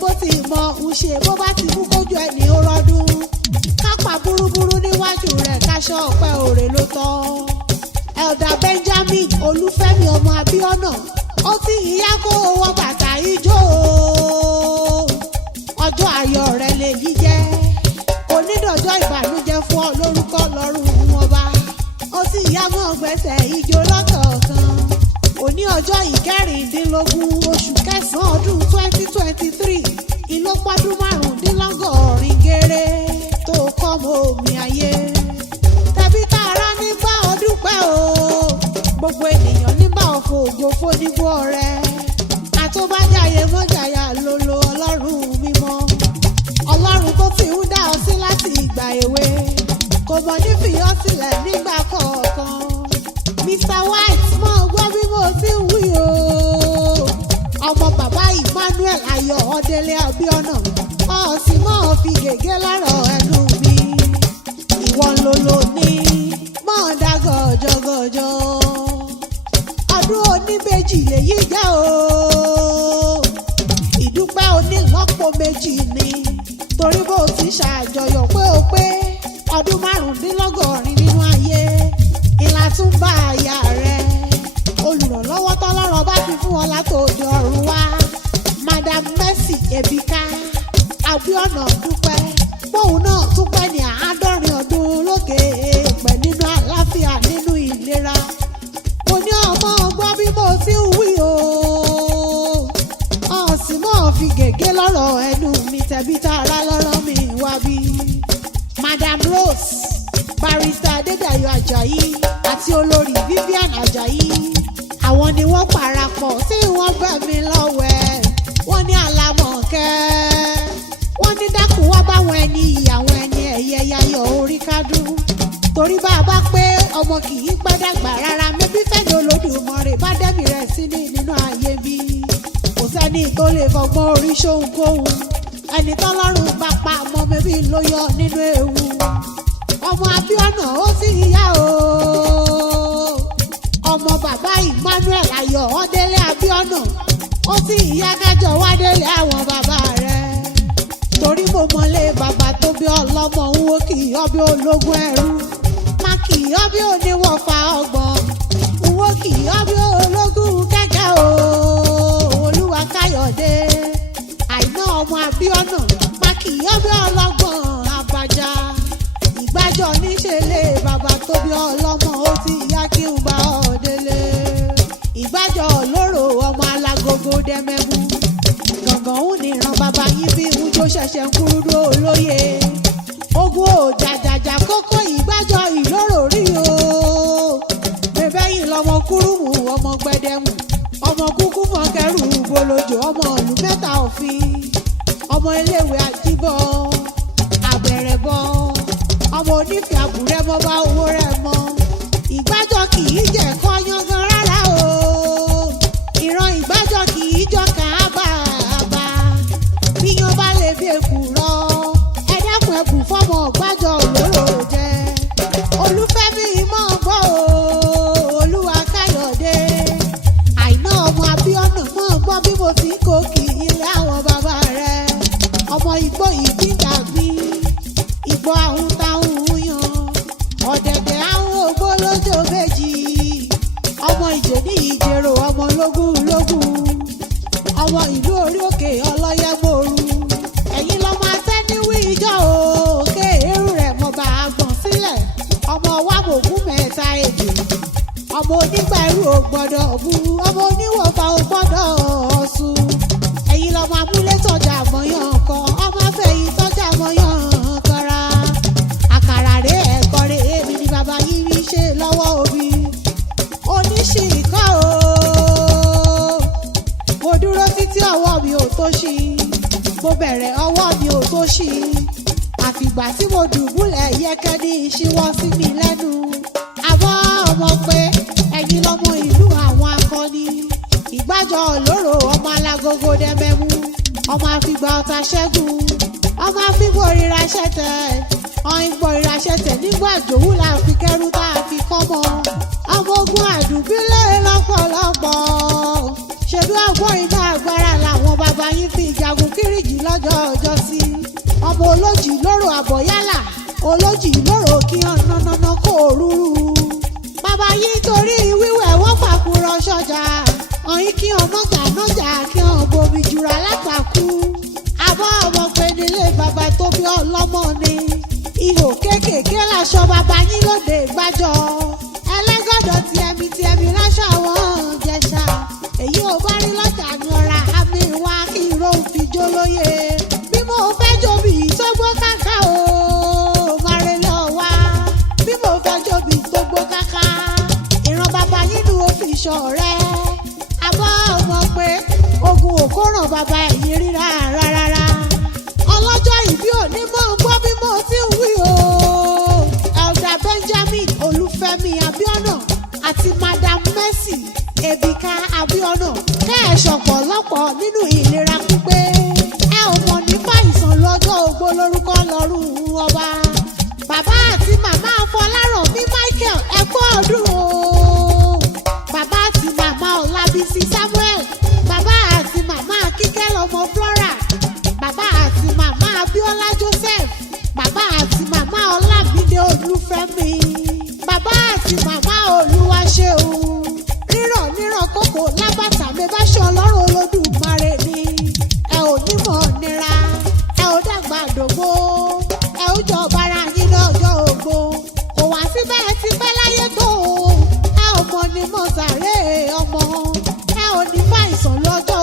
bó ti mọ ń ṣe bó bá ti mú kójú ẹni ó rọdún kápá burúburú níwájú rẹ̀ káṣọ ọ̀pẹ òrè ló tọ́. Elder Benjamin Olúfẹ́mi ọmọ Abíọ́nà ó ti ìyá kó owó bàtà ijó ọjọ́ ayọ̀ rẹ̀ lèyí jẹ́ onídọ̀jọ́ ìbànújẹ́ fún ọ lórúkọ lọ́rùn ọba ó ti ìyá mọ́ gbẹ́sẹ̀ ijó lọ́kọ̀ọ̀kan òní ọjọ́ ìkẹrìndínlógún oṣù kẹsàn-án ọdún 2023 ìlópọ́dún márùndínlọ́gọ́rin géré tó kọ́ mọ́ omi ayé tẹ̀bí tààrà nígbà ọdún pẹ́ o gbogbo ènìyàn nígbà ọ̀fọ̀ ògo fónígbó ọ̀rẹ́ àtọ́bájáyé mọ́jàyà lolo ọlọ́run mímọ́ ọlọ́run tó ti ń dá ọ sí láti ìgbà èwe kò mọ̀ ní fi ọ́ sílẹ̀ nígbà kọ̀ọ̀kan Mr. White mọ̀ gbọ́ bí mo ti ń wí o ọmọ bàbá Emmanuel Ayọ̀ Ọdẹlẹ Abíọ́nà ọ̀sìn mọ́ fi gègé lọ́rọ̀ ẹnu mi ìwọ ń lolo ní mọ́ dá gọ̀jọ̀gọ̀jọ̀ ọdún oníbejì lèyí jẹ́ o ìdúpẹ́ onílọ́pọ̀ méjì ni torí bó ti ṣàjọyọ̀ pé o pé ọdún márùndínlọ́gọ́rin nínú ayé ìlà tún bá àyà rẹ̀ olùrànlọ́wọ́ tọ́lọ́rọ̀ bá fi fún ọ látòdì ọ̀run wá Madam Mercy Ebika Abíọ́nà dúpẹ́ bóun náà tún pẹ́ ní 50 ọdún lókè èèpẹ̀ nínú àlàáfíà nínú ìlera mo ní ọmọ ọgbọ́n bí mo ti ń wí o ọ̀sìn mọ́ fi gègé lọ́rọ̀ ẹnu mi tẹ̀bí tààrà lọ́rọ̀ mi wá bí Madam Rose Barrister Adédayọ̀ Àjàyí àti olórí Vivian Àjàyí àwọn ni wọ́n parapọ̀ tí wọ́n bẹ̀ mí lọ́wẹ̀ wọ́n ní Àlàmọ̀kẹ́ wọ́n ní dákun wá báwọn ẹni ìyàwó ẹni ẹ̀yẹ yayọ̀ orí kádùn torí bá a bá pé ọmọ kì í pẹ́ dàgbà rárá mẹ́bí fẹ́ni Olódùmarè bá dẹ́mi rẹ̀ sí ní nínú ayé bí kò sẹ́ni tó lè fọgbọ́n orí ṣohunkóhun ẹni tọ́lọ́run bá pa ọmọ mẹ́bí ló yọ nínú ewu ọmọ Abíọ́nà ó sì yá o ọmọ bàbá Emmanuel Ayọ̀ Ọdẹlẹ Abíọ́nà ó sì yá kájọ wádélé àwọn bàbá rẹ̀ torí mo mọ̀lé bàbá tó bí ọlọ́mọ ń wó kì í ọbẹ̀ ológun ẹrú má kì í ọbẹ̀ oníwọ̀fà ọgbọ̀n ń wó kì í ọbẹ̀ ológun kẹ́kẹ́ o Olúwa Káyọ̀dé Àìná ọmọ Abíọ́nà má kì í ọbẹ̀ ọlọ́gbọ̀n Àbàjá ìgbàjọ níṣẹ́lẹ̀ bàbá tó bí ọlọ́mọ ó ti yá kí n bá ọ délé ìgbàjọ lóró ọmọ alágogo dẹ́mẹ́bù gàngàn ń níran bàbá yín bí ń jó ṣẹ̀ṣẹ̀ ń kúrúdó olóye ogun ò jàjàjà kókó ìgbàjọ ìlóró rí o bẹ́bẹ́yìn lọmọ kúrúmù ọmọ gbẹdẹmù ọmọ kúkú mọ̀kẹ́rù bolojò ọmọ ìlú mẹ́ta òfin ọmọ iléèwé àjíbọ̀ àbẹ̀rẹ̀ bọ̀ ọmọ onífẹ́ àbúrẹ́ mọ́ bá owó rẹ̀ mọ́ ìgbàjọ kì í jẹ́ kọ́ yangan rárá o ìran ìgbàjọ kì í jọ kàábà bíyan bá lè bí èkú rọ ẹ̀dẹ́kun ẹ̀bùn fọ́mọ gbàjọ òlóró jẹ́ Olúfẹ́mi mọ̀ gbọ́ o Olúwa Káyọ̀dé Àìná ọmọ Abíọ́nà mọ̀ gbọ́ bí mo ti kó kì ilé àwọn bàbá rẹ̀ ọmọ igbó ìdídàgbí igbó ahun táhùn yan ọ̀dẹ̀dẹ̀ ahun ògbó lójó méjì ọmọ ìjè ní ìjèrò ọmọ lógún ọmọ ìlú orí òkè ọlọ́yẹ́mọ́rú ẹ̀yin lọ́mọ atẹ́niwí ìjọ òkè èrú rẹ̀ mọ̀ bá a gbọ̀n sílẹ̀ ọmọ wàmọ̀gún mẹ́ta èdè ọmọ onígbà ẹrú ò gbọ́dọ̀ bú ọmọ oníwọ̀fà ò gbọ́dọ̀ ọ̀sùn ẹ̀yin lọ́mọ amúlé tọ́jà mọ́yàn kan ọmọ fẹ̀yìn tọ́jà mọ́yàn kanra àkàrà rẹ̀ ẹ̀kọ́ rẹ̀ èmi ni bàbá yín rí ṣe lọ́wọ́ òbí oníṣìíkọ́ o mo dúró títí ọwọ́ mi ò tó ṣí mo bẹ̀rẹ̀ ọwọ́ mi ò tó ṣí àfìgbà tí mo dùbúlẹ̀ yẹ́kẹ́ ní ìṣíwọ́ sí mi lẹ́nu àmọ́ ọmọ pé ẹ̀yin lọ́mọ ìlú àwọn akọni ìgbàjọ olóró ọmọ alágogo dẹ́mẹ́mú ọmọ àfìgbà ọ̀tá ṣẹ́gun ọmọ àfìgbò ríra ṣẹ̀tẹ̀ ọ̀hìn gbọ̀ ríra ṣẹ̀tẹ̀ nígbà jòwú la fi kẹ́rù tá a fi kọ́ mọ́ ọmọ ogun àdùbílẹ̀ lọ́pọ̀lọpọ̀ ṣèlú àgbọ̀n iná agbára làwọn bàbá yín fi ìjagun Kírìjì lọ́jọ́ ọjọ́ sí ọmọ olójì lóró àbọ̀yálà olójì lóró kí ọ̀nànànà kò rúru. bàbá yìí torí wíwẹ̀ wọ́n fàkúrọ̀ sọ́jà ọ̀yìn kí ọmọ gbànájà kí ọ̀n bomi jura lápàkú. àbọ̀ ọmọ pé nílé bàbá tó bí ọlọ́mọ ni ihò kéékèèké láṣọ bàbá yín lóde gbájọ ẹlẹ́gọ̀dọ̀ tiẹ̀mí láṣọ àwọn Ìjẹ̀ṣà èyí ò bá rí lọ́jà ní ọ̀rá àmì wá kí irọ́ fi jó lóye bí mo fẹ́ jóbi tó gbó káká o máre lọ wá bí mo fẹ́ jóbi tó gbó káká ìran bàbá yín ni ó fi ṣọ̀rẹ́ àbọ̀ ọmọ pé ogun òkóràn bàbá ẹ̀yìn ríra rárá ọlọ́jọ́ ìbí òní mọ̀ ń gbọ́ bí mo ti ń wí o Elder Benjamin Olúfẹ́mi Abíọ́nà àti Madam Mercy Ebika Abíọ́nà kẹ́ẹ̀ṣọ̀ pọ̀lọpọ̀ nínú ìlera pípé ẹ ò mọ̀ nípa ìsàn lọ́jọ́ ogbó lórúkọ lọ́rùn ọba bàbá àti màmá Fọlárànmí Michael ẹ kú ọdún o bàbá àti màmá Ọlábísí Samuel bàbá àti màmá Kíkẹ́ lọ́mọ Flora bàbá àti màmá Abíọ́lá Joseph bàbá àti màmá Ọlámídé Olúfẹ́mi bàbá àti màmá Olúwaṣeun ríràn kókò lábàtà mi bá ṣe Ọlọ́run Olódùmarè ni ẹ ò ní mọ̀ nira ẹ ò dàgbà dògbò ẹ ò jọ bára yín lọ́jọ́ ògbó kò wá síbẹ̀ ti pẹ́ láyé tó ẹ ò mọ̀ ní mọ̀ sàré ọmọ ẹ ò ní fàìsàn lọ́jọ́